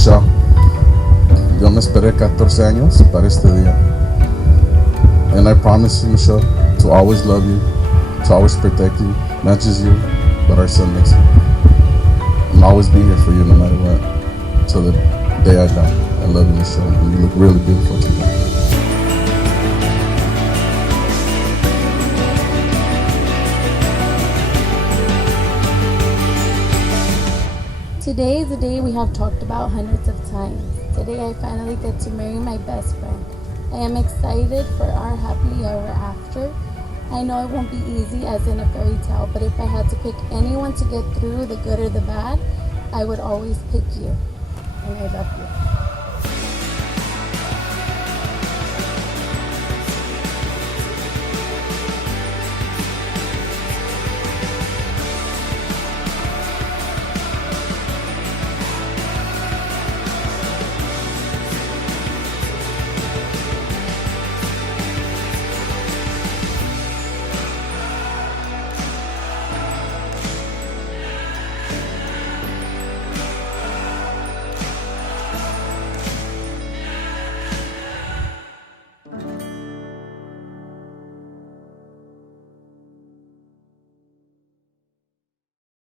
Michelle, yo me esperé 14 años para este día. And I promise you, Michelle, to always love you, to always protect you, not just you, but our son Mason. And always be here for you no matter what, till the day I die. I love you, Michelle, and you look really beautiful today. Today is a day we have talked about hundreds of times. Today I finally get to marry my best friend. I am excited for our happily ever after. I know it won't be easy as in a fairy tale, but if I had to pick anyone to get through the good or the bad, I would always pick you. And I love you.